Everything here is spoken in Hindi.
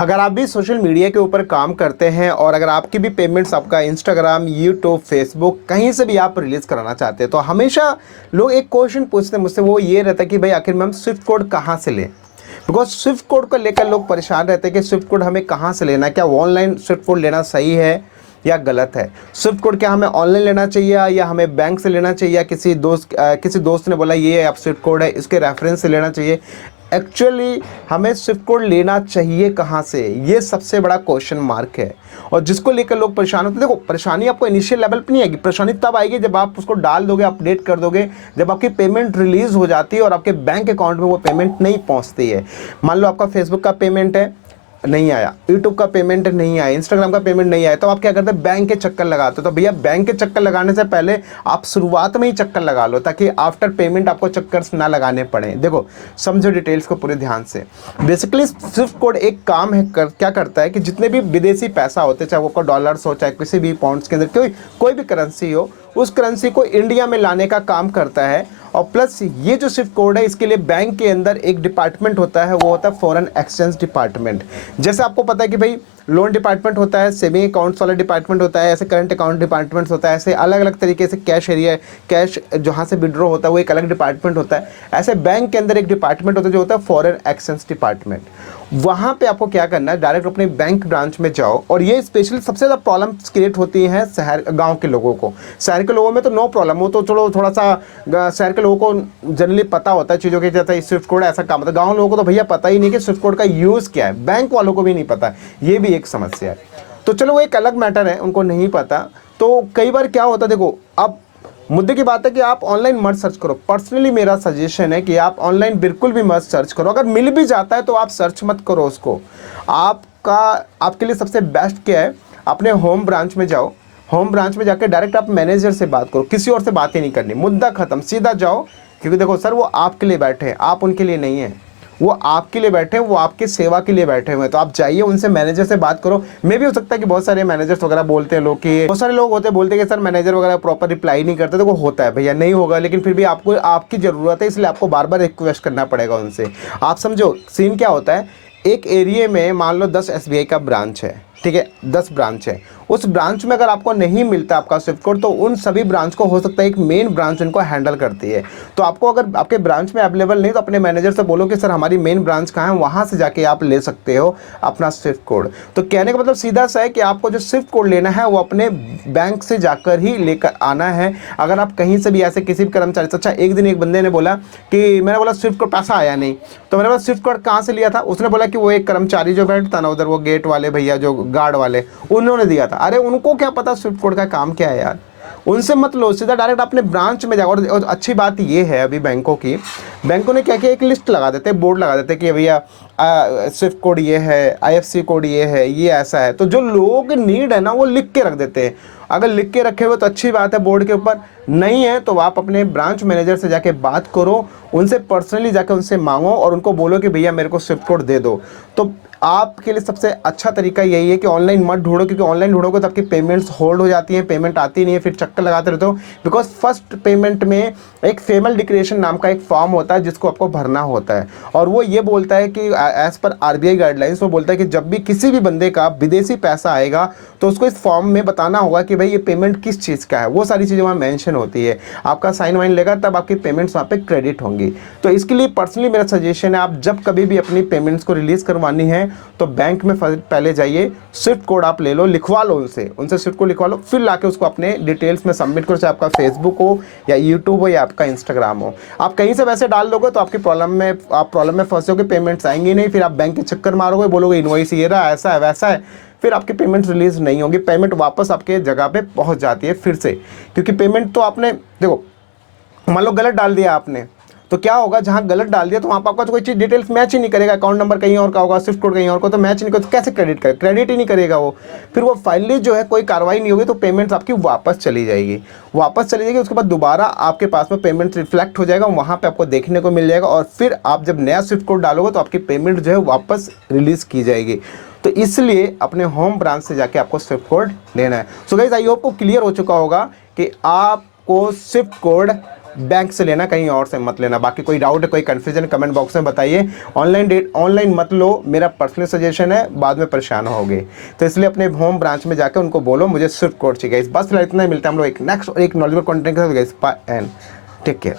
अगर आप भी सोशल मीडिया के ऊपर काम करते हैं और अगर आपकी भी पेमेंट्स आपका इंस्टाग्राम, यूट्यूब, फेसबुक कहीं से भी आप रिलीज़ कराना चाहते हैं, तो हमेशा लोग एक क्वेश्चन पूछते हैं मुझसे, वो ये रहता है कि भाई आखिर में हम स्विफ्ट कोड कहाँ से लें। बिकॉज स्विफ्ट कोड को लेकर लोग परेशान रहते हैं कि स्विफ्ट कोड हमें कहाँ से लेना है, क्या ऑनलाइन स्विफ्ट कोड लेना सही है या गलत है। स्विफ्ट कोड क्या हमें ऑनलाइन लेना चाहिए या हमें बैंक से लेना चाहिए, या किसी दोस्त ने बोला ये आप स्विफ्ट कोड है इसके रेफरेंस से लेना चाहिए। एक्चुअली हमें स्विफ्ट कोड लेना चाहिए कहाँ से, ये सबसे बड़ा क्वेश्चन मार्क है। और जिसको लेकर लोग परेशान होते हैं, देखो परेशानी आपको इनिशियल लेवल पे नहीं आएगी, परेशानी तब आएगी जब आप उसको डाल दोगे, अपडेट कर दोगे, जब आपकी पेमेंट रिलीज हो जाती है और आपके बैंक अकाउंट में वो पेमेंट नहीं पहुंचती है। मान लो आपका फेसबुक का पेमेंट है, नहीं आया, यूट्यूब का पेमेंट नहीं आया, इंस्टाग्राम का पेमेंट नहीं आया, तो आप क्या करते हैं, बैंक के चक्कर लगाते हो। तो भैया बैंक के चक्कर लगाने से पहले आप शुरुआत में ही चक्कर लगा लो, ताकि आफ्टर पेमेंट आपको चक्कर ना लगाने पड़े। देखो समझो डिटेल्स को पूरे ध्यान से। बेसिकली स्विफ्ट कोड एक काम है, क्या करता है कि जितने भी विदेशी पैसा होते हैं, चाहे वो डॉलर्स हो, चाहे किसी भी पाउंड्स के अंदर कोई भी करेंसी हो, उस करेंसी को इंडिया में लाने का काम करता है। और प्लस ये जो स्विफ्ट कोड है, इसके लिए बैंक के अंदर एक डिपार्टमेंट होता है, वो होता है फॉरेन एक्सचेंज डिपार्टमेंट। जैसे आपको पता है कि भाई लोन डिपार्टमेंट होता है, सेविंग अकाउंट्स वाला डिपार्टमेंट होता है, ऐसे करंट अकाउंट डिपार्टमेंट होता है, ऐसे अलग अलग तरीके से कैश जहाँ से विड्रॉ होता है वो एक अलग डिपार्टमेंट होता है। ऐसे बैंक के अंदर एक डिपार्टमेंट होता है जो होता है फॉरेन एक्सचेंज डिपार्टमेंट। वहाँ पे आपको क्या करना है, डायरेक्ट अपने बैंक ब्रांच में जाओ। और ये स्पेशली सबसे ज़्यादा प्रॉब्लम्स क्रिएट होती हैं शहर गाँव के लोगों को। शहर के लोगों में तो नो प्रॉब्लम, वो तो चलो थोड़ा सा शहर के लोगों को जनरली पता होता है चीज़ों के, जैसे है स्विफ्ट कोड ऐसा काम होता है। गाँव लोगों को तो भैया पता ही नहीं कि स्विफ्ट कोड का यूज़ क्या है, बैंक वालों को भी नहीं पता, ये भी एक समस्या है। तो चलो वो एक अलग मैटर है, उनको नहीं पता। तो कई बार क्या होता है, देखो अब मुद्दे की बात है कि आप ऑनलाइन मत सर्च करो। पर्सनली मेरा सजेशन है कि आप ऑनलाइन बिल्कुल भी मत सर्च करो। अगर मिल भी जाता है तो आप सर्च मत करो उसको। आपके लिए सबसे बेस्ट क्या है, अपने होम ब्रांच में जाओ, होम ब्रांच में जाकर डायरेक्ट आप मैनेजर से बात करो, किसी और से बात ही नहीं करनी, मुद्दा खत्म, सीधा जाओ। क्योंकि देखो सर, वो आपके लिए बैठे हैं, आप उनके लिए नहीं हैं। वो आपके लिए बैठे हैं, वो आपकी सेवा के लिए बैठे हुए हैं। तो आप जाइए उनसे, मैनेजर से बात करो। मे भी हो सकता है कि बहुत सारे मैनेजर्स वगैरह बोलते हैं लोग, कि बहुत सारे लोग होते हैं बोलते हैं कि सर मैनेजर वगैरह प्रॉपर रिप्लाई नहीं करते। तो वो होता है भैया, नहीं होगा, लेकिन फिर भी आपको आपकी ज़रूरत है, इसलिए आपको बार बार रिक्वेस्ट करना पड़ेगा उनसे। आप समझो सीन क्या होता है, एक एरिया में मान लो 10 SBI का ब्रांच है, ठीक है, 10 ब्रांच है। उस ब्रांच में अगर आपको नहीं मिलता आपका स्विफ्ट कोड, तो उन सभी ब्रांच को हो सकता है एक मेन ब्रांच उनको हैंडल करती है। तो आपको अगर आपके ब्रांच में अवेलेबल नहीं, तो अपने मैनेजर से बोलो कि सर हमारी मेन ब्रांच कहाँ है, वहाँ से जाके आप ले सकते हो अपना स्विफ्ट कोड। तो कहने का मतलब सीधा सा है कि आपको जो स्विफ्ट कोड लेना है वो अपने बैंक से जाकर ही लेकर आना है। अगर आप कहीं से भी ऐसे किसी भी कर्मचारी से, अच्छा एक दिन एक बंदे ने बोला कि मैंने बोला स्विफ्ट कोड पैसा आया नहीं, तो मैंने बोला स्विफ्ट कोड कहाँ से लिया था, उसने बोला कि वो एक कर्मचारी जो बैठता ना उधर, वो गेट वाले भैया जो गार्ड वाले, उन्होंने दिया था। अरे उनको क्या पता स्विफ्ट कोड का काम क्या है यार, उनसे मत लो, सीधा डायरेक्ट अपने ब्रांच में जाओ। और अच्छी बात ये है अभी बैंकों ने क्या किया, एक लिस्ट लगा देते हैं, बोर्ड लगा देते हैं कि भैया स्विफ्ट कोड ये है, IFSC कोड ये है, ये ऐसा है। तो जो लोग नीड है ना वो लिख के रख देते हैं। अगर लिख के रखे हुए तो अच्छी बात है बोर्ड के ऊपर, नहीं है तो आप अपने ब्रांच मैनेजर से जाके बात करो, उनसे पर्सनली जाके उनसे मांगो और उनको बोलो कि भैया मेरे को स्विफ्ट कोड दे दो। तो आपके लिए सबसे अच्छा तरीका यही है कि ऑनलाइन मत ढूंढो, क्योंकि ऑनलाइन ढूंढोगे तो आपकी पेमेंट्स होल्ड हो जाती हैं, पेमेंट आती नहीं है, फिर चक्कर लगाते रहते हो। बिकॉज फर्स्ट पेमेंट में एक फेमल डिक्लेरेशन नाम का एक फॉर्म होता है जिसको आपको भरना होता है, और वो ये बोलता है कि एज पर RBI गाइडलाइंस वो बोलता है कि जब भी किसी भी बंदे का विदेशी पैसा आएगा तो उसको इस फॉर्म में बताना होगा कि भाई ये पेमेंट किस चीज़ का है। वो सारी चीज़ें वहाँ मेंशन होती है, आपका साइन वाइन लेगा तब आपकी पेमेंट्स वहाँ पे क्रेडिट होंगी। तो इसके लिए पर्सनली मेरा सजेशन है, आप जब कभी भी अपनी पेमेंट्स को रिलीज़ करवानी है तो बैंक में पहले जाइए, स्विफ्ट कोड आप ले लो, लिखवा लो उनसे स्विफ्ट कोड लिखवा लो, फिर लाके उसको अपने डिटेल्स में सबमिट करो, चाहे आपका फेसबुक हो या यूट्यूब हो या आपका इंस्टाग्राम हो। आप कहीं से वैसे डाल दोगे तो आपकी प्रॉब्लम में फंसोगे, पेमेंट्स आएंगी नहीं, फिर आप बैंक के चक्कर मारोगे, बोलोगे इनवॉइस ये रहा, ऐसा है वैसा है, फिर आपकी पेमेंट रिलीज़ नहीं होगी, पेमेंट वापस आपके जगह पे पहुंच जाती है फिर से। क्योंकि पेमेंट तो आपने देखो, मान लो गलत डाल दिया आपने, तो क्या होगा, जहां गलत डाल दिया तो वहां पर आपका तो कोई चीज़ डिटेल्स मैच ही नहीं करेगा, अकाउंट नंबर कहीं और का होगा, स्विफ्ट कोड कहीं और का, तो मैच नहीं करेगा, तो कैसे क्रेडिट ही नहीं करेगा वो, फिर वो फाइनली जो है कोई कार्रवाई नहीं होगी, तो पेमेंट्स आपकी वापस चली जाएगी। उसके बाद दोबारा आपके पास में पेमेंट रिफ्लेक्ट हो जाएगा, वहाँ पर आपको देखने को मिल जाएगा, और फिर आप जब नया स्विफ्ट कोड डालोगे तो आपकी पेमेंट जो है वापस रिलीज़ की जाएगी। तो इसलिए अपने होम ब्रांच से जाके आपको स्विफ्ट कोड लेना है। सो गाइस, आई होप को क्लियर हो चुका होगा कि आपको स्विफ्ट कोड बैंक से लेना, कहीं और से मत लेना। बाकी कोई डाउट है, कोई कन्फ्यूजन, कमेंट बॉक्स में बताइए। ऑनलाइन मत लो, मेरा पर्सनल सजेशन है, बाद में परेशान होगे। तो इसलिए अपने होम ब्रांच में जाकर उनको बोलो मुझे स्विफ्ट कोड चाहिए। बस इतना ही, मिलता है हम लोग एक नेक्स्ट और एक नॉलेजेबल कंटेंट के साथ। And take care.